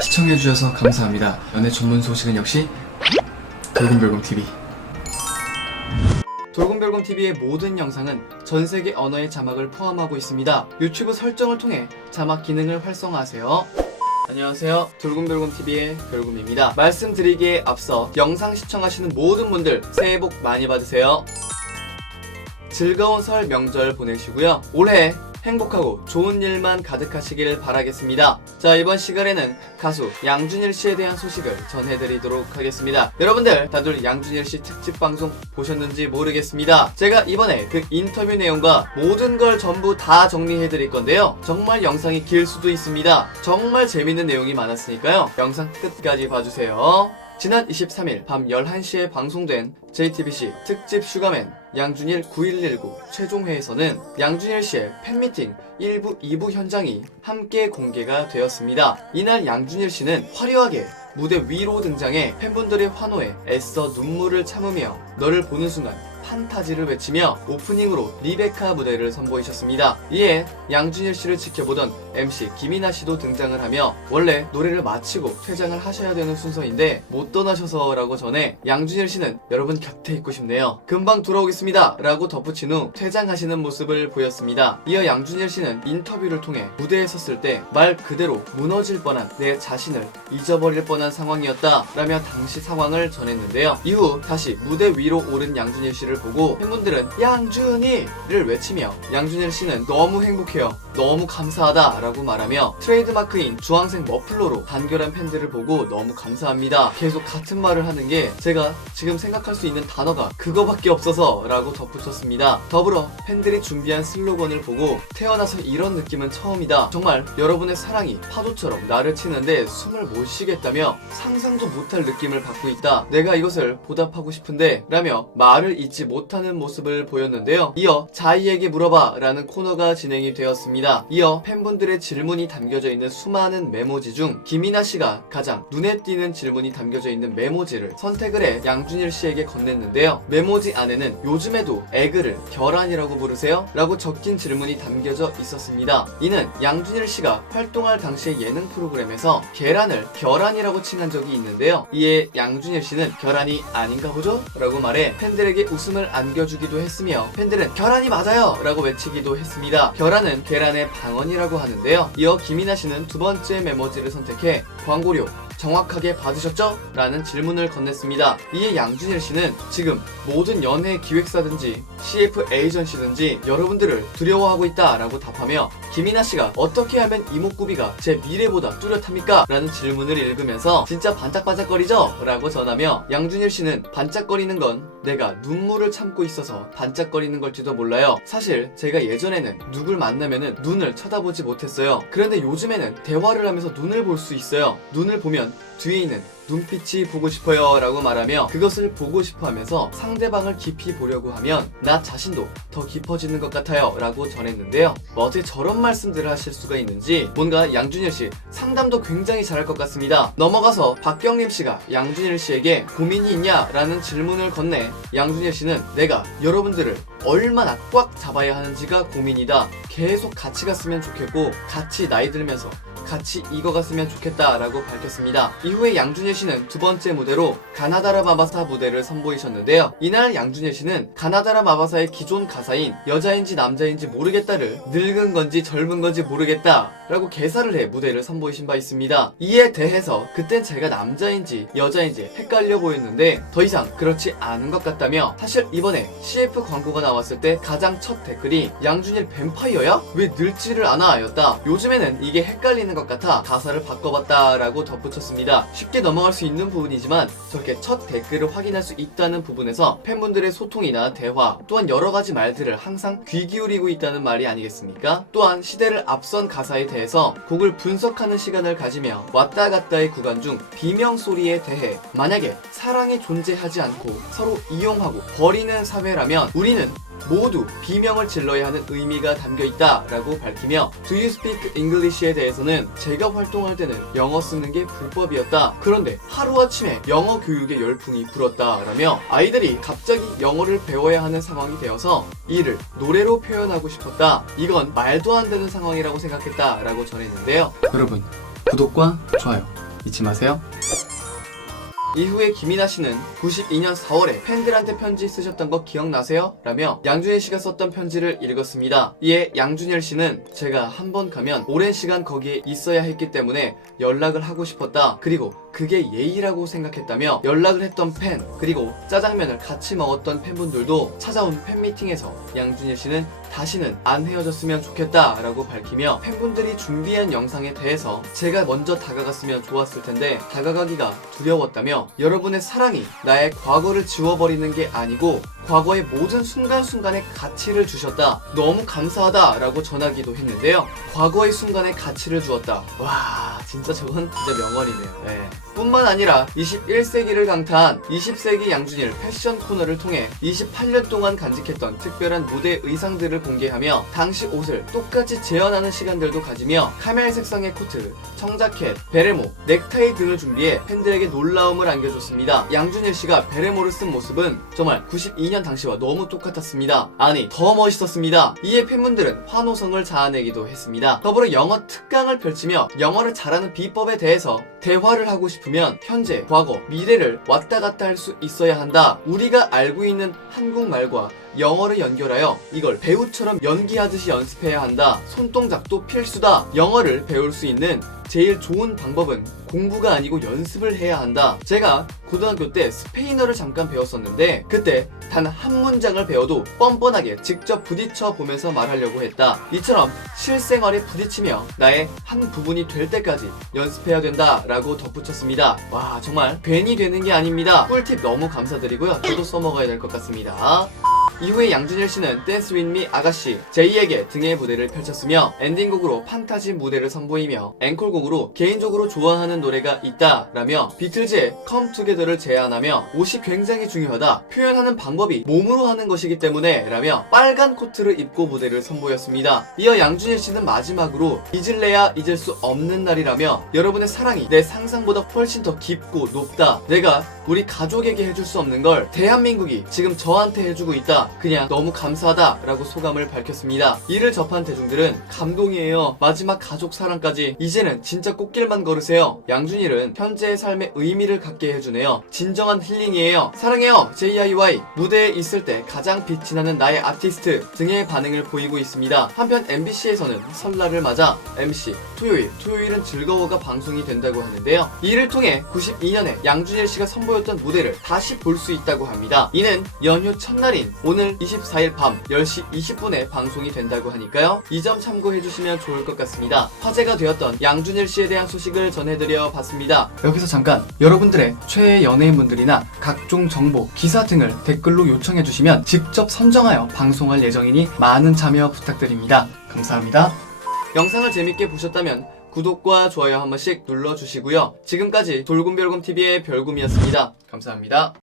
시청해주셔서 감사합니다. 연애 전문 소식은 역시 돌곰별곰TV. 돌곰별곰TV의 모든 영상은 전세계 언어의 자막을 포함하고 있습니다. 유튜브 설정을 통해 자막 기능을 활성화하세요. 안녕하세요, 돌곰별곰TV의 별곰입니다. 말씀드리기에 앞서 영상 시청하시는 모든 분들 새해 복 많이 받으세요. 즐거운 설 명절 보내시고요, 올해 행복하고 좋은 일만 가득하시길 바라겠습니다. 자, 이번 시간에는 가수 양준일 씨에 대한 소식을 전해드리도록 하겠습니다. 여러분들 다들 양준일 씨 특집 방송 보셨는지 모르겠습니다. 제가 이번에 그 인터뷰 내용과 모든 걸 전부 다 정리해드릴 건데요, 정말 영상이 길 수도 있습니다. 정말 재밌는 내용이 많았으니까요, 영상 끝까지 봐주세요. 지난 23일 밤 11시에 방송된 JTBC 특집 슈가맨 양준일 9119 최종회에서는 양준일 씨의 팬미팅 1부, 2부 현장이 함께 공개가 되었습니다. 이날 양준일 씨는 화려하게 무대 위로 등장해 팬분들의 환호에 애써 눈물을 참으며 너를 보는 순간 판타지를 외치며 오프닝으로 리베카 무대를 선보이셨습니다. 이에 양준일 씨를 지켜보던 MC 김이나 씨도 등장을 하며 원래 노래를 마치고 퇴장을 하셔야 되는 순서인데 못 떠나셔서 라고 전해 양준일 씨는 여러분 곁에 있고 싶네요, 금방 돌아오겠습니다 라고 덧붙인 후 퇴장하시는 모습을 보였습니다. 이어 양준일 씨는 인터뷰를 통해 무대에 섰을 때 말 그대로 무너질 뻔한 내 자신을 잊어버릴 뻔한 상황이었다 라며 당시 상황을 전했는데요. 이후 다시 무대 위로 오른 양준일 씨를 보고 팬분들은 양준일을 외치며 양준일 씨는 너무 행복해요, 너무 감사하다 라고 말하며 트레이드마크인 주황색 머플러로 단결한 팬들을 보고 너무 감사합니다, 계속 같은 말을 하는 게 제가 지금 생각할 수 있는 단어가 그거밖에 없어서 라고 덧붙였습니다. 더불어 팬들이 준비한 슬로건을 보고 태어나서 이런 느낌은 처음이다, 정말 여러분의 사랑이 파도처럼 나를 치는데 숨을 못 쉬겠다며 상상도 못할 느낌을 받고 있다, 내가 이것을 보답하고 싶은데 라며 말을 잇지 못하는 모습을 보였는데요. 이어 자이에게 물어봐 라는 코너가 진행이 되었습니다. 이어 팬분들의 질문이 담겨져 있는 수많은 메모지 중 김이나 씨가 가장 눈에 띄는 질문이 담겨져 있는 메모지를 선택을 해 양준일 씨에게 건넸는데요. 메모지 안에는 요즘에도 에그를 계란이라고 부르세요? 라고 적힌 질문이 담겨져 있었습니다. 이는 양준일 씨가 활동할 당시의 예능 프로그램에서 계란을 결란이라고 칭한 적이 있는데요. 이에 양준일 씨는 결란이 아닌가 보죠? 라고 말해 팬들에게 웃음을 안겨주기도 했으며 팬들은 결란이 맞아요! 라고 외치기도 했습니다. 결란은 계란의 방언이라고 하는데요. 이어 김이나 씨는 두 번째 메모지를 선택해 광고료 정확하게 받으셨죠? 라는 질문을 건넸습니다. 이에 양준일 씨는 지금 모든 연예 기획사든지 CF 에이전시든지 여러분들을 두려워하고 있다 라고 답하며 김이나 씨가 어떻게 하면 이목구비가 제 미래보다 뚜렷합니까? 라는 질문을 읽으면서 진짜 반짝반짝거리죠? 라고 전하며 양준일 씨는 반짝거리는 건 내가 눈물을 참고 있어서 반짝거리는 걸지도 몰라요. 사실 제가 예전에는 누굴 만나면은 눈을 쳐다보지 못했어요. 그런데 요즘에는 대화를 하면서 눈을 볼 수 있어요. 눈을 보면 뒤에 있는 눈빛이 보고 싶어요 라고 말하며 그것을 보고 싶어 하면서 상대방을 깊이 보려고 하면 나 자신도 더 깊어지는 것 같아요 라고 전했는데요. 어떻게 저런 말씀들을 하실 수가 있는지 뭔가 양준일 씨 상담도 굉장히 잘할 것 같습니다. 넘어가서 박경림 씨가 양준일 씨에게 고민이 있냐 라는 질문을 건네 양준일 씨는 내가 여러분들을 얼마나 꽉 잡아야 하는지가 고민이다, 계속 같이 갔으면 좋겠고 같이 나이 들면서 같이 익어갔으면 좋겠다 라고 밝혔습니다. 이후에 양준일 씨는 두 번째 무대로 가나다라 마바사 무대를 선보이셨는데요. 이날 양준일 씨는 가나다라 마바사의 기존 가사인 여자인지 남자인지 모르겠다를 늙은 건지 젊은 건지 모르겠다 라고 개사를 해 무대를 선보이신 바 있습니다. 이에 대해서 그땐 제가 남자인지 여자인지 헷갈려 보였는데 더 이상 그렇지 않은 것 같다며 사실 이번에 CF 광고가 나왔을 때 가장 첫 댓글이 양준일 뱀파이어야? 왜 늙지를 않아? 였다. 요즘에는 이게 헷갈리는 것 같아 가사를 바꿔봤다 라고 덧붙였습니다. 쉽게 넘어갈 수 있는 부분이지만 저렇게 첫 댓글을 확인할 수 있다는 부분에서 팬분들의 소통이나 대화 또한 여러가지 말들을 항상 귀 기울이고 있다는 말이 아니겠습니까? 또한 시대를 앞선 가사에 대해서 곡을 분석하는 시간을 가지며 왔다 갔다의 구간 중 비명소리에 대해 만약에 사랑이 존재하지 않고 서로 이용하고 버리는 사회라면 우리는 모두 비명을 질러야 하는 의미가 담겨있다 라고 밝히며 Do you speak English에 대해서는 제가 활동할 때는 영어 쓰는 게 불법이었다. 그런데 하루아침에 영어 교육에 열풍이 불었다 라며 아이들이 갑자기 영어를 배워야 하는 상황이 되어서 이를 노래로 표현하고 싶었다. 이건 말도 안 되는 상황이라고 생각했다 라고 전했는데요. 여러분 구독과 좋아요 잊지 마세요. 이후에 김이나 씨는 92년 4월에 팬들한테 편지 쓰셨던 거 기억나세요? 라며 양준일 씨가 썼던 편지를 읽었습니다. 이에 양준일 씨는 제가 한 번 가면 오랜 시간 거기에 있어야 했기 때문에 연락을 하고 싶었다. 그리고 그게 예의라고 생각했다며 연락을 했던 팬, 그리고 짜장면을 같이 먹었던 팬분들도 찾아온 팬미팅에서 양준일 씨는 다시는 안 헤어졌으면 좋겠다 라고 밝히며 팬분들이 준비한 영상에 대해서 제가 먼저 다가갔으면 좋았을 텐데 다가가기가 두려웠다며 여러분의 사랑이 나의 과거를 지워버리는 게 아니고 과거의 모든 순간순간에 가치를 주셨다. 너무 감사하다 라고 전하기도 했는데요. 과거의 순간에 가치를 주었다. 와, 진짜 저건 진짜 명언이네요. 네. 뿐만 아니라 21세기를 강타한 20세기 양준일 패션 코너를 통해 28년 동안 간직했던 특별한 무대 의상들을 공개하며 당시 옷을 똑같이 재현하는 시간들도 가지며 카멜 색상의 코트, 청자켓, 베레모, 넥타이 등을 준비해 팬들에게 놀라움을 안겨줬습니다. 양준일 씨가 베레모를 쓴 모습은 정말 92년 당시와 너무 똑같았습니다. 아니, 더 멋있었습니다. 이에 팬분들은 환호성을 자아내기도 했습니다. 더불어 영어 특강을 펼치며 영어를 잘하는 비법에 대해서 대화를 하고 싶으면 현재, 과거, 미래를 왔다 갔다 할 수 있어야 한다. 우리가 알고 있는 한국말과 영어를 연결하여 이걸 배우처럼 연기하듯이 연습해야 한다. 손동작도 필수다. 영어를 배울 수 있는 제일 좋은 방법은 공부가 아니고 연습을 해야 한다. 제가 고등학교 때 스페인어를 잠깐 배웠었는데 그때 단 한 문장을 배워도 뻔뻔하게 직접 부딪혀 보면서 말하려고 했다. 이처럼 실생활에 부딪히며 나의 한 부분이 될 때까지 연습해야 된다 라고 덧붙였습니다. 와, 정말 괜히 되는 게 아닙니다. 꿀팁 너무 감사드리고요. 저도 써먹어야 될 것 같습니다. 이후에 양준일 씨는 댄스 윈 미 아가씨, 제이에게 등의 무대를 펼쳤으며 엔딩곡으로 판타지 무대를 선보이며 앵콜곡으로 개인적으로 좋아하는 노래가 있다 라며 비틀즈의 Come Together를 제안하며 옷이 굉장히 중요하다. 표현하는 방법이 몸으로 하는 것이기 때문에 라며 빨간 코트를 입고 무대를 선보였습니다. 이어 양준일 씨는 마지막으로 잊을래야 잊을 수 없는 날이라며 여러분의 사랑이 내 상상보다 훨씬 더 깊고 높다. 내가 우리 가족에게 해줄 수 없는 걸 대한민국이 지금 저한테 해주고 있다. 그냥 너무 감사하다 라고 소감을 밝혔습니다. 이를 접한 대중들은 감동이에요. 마지막 가족 사랑까지. 이제는 진짜 꽃길만 걸으세요. 양준일은 현재의 삶에 의미를 갖게 해주네요. 진정한 힐링이에요. 사랑해요 JIY. 무대에 있을 때 가장 빛이 나는 나의 아티스트 등의 반응을 보이고 있습니다. 한편 MBC에서는 설날을 맞아 MC 토요일은 즐거워가 방송이 된다고 하는데요. 이를 통해 92년에 양준일 씨가 선보였던 무대를 다시 볼 수 있다고 합니다. 이는 연휴 첫날인 오늘 24일 밤 10시 20분에 방송이 된다고 하니까요. 이 점 참고해주시면 좋을 것 같습니다. 화제가 되었던 양준일 씨에 대한 소식을 전해드려 봤습니다. 여기서 잠깐 여러분들의 최애 연예인분들이나 각종 정보, 기사 등을 댓글로 요청해주시면 직접 선정하여 방송할 예정이니 많은 참여 부탁드립니다. 감사합니다. 영상을 재밌게 보셨다면 구독과 좋아요 한 번씩 눌러주시고요. 지금까지 돌곰별곰TV의 별곰이었습니다. 감사합니다.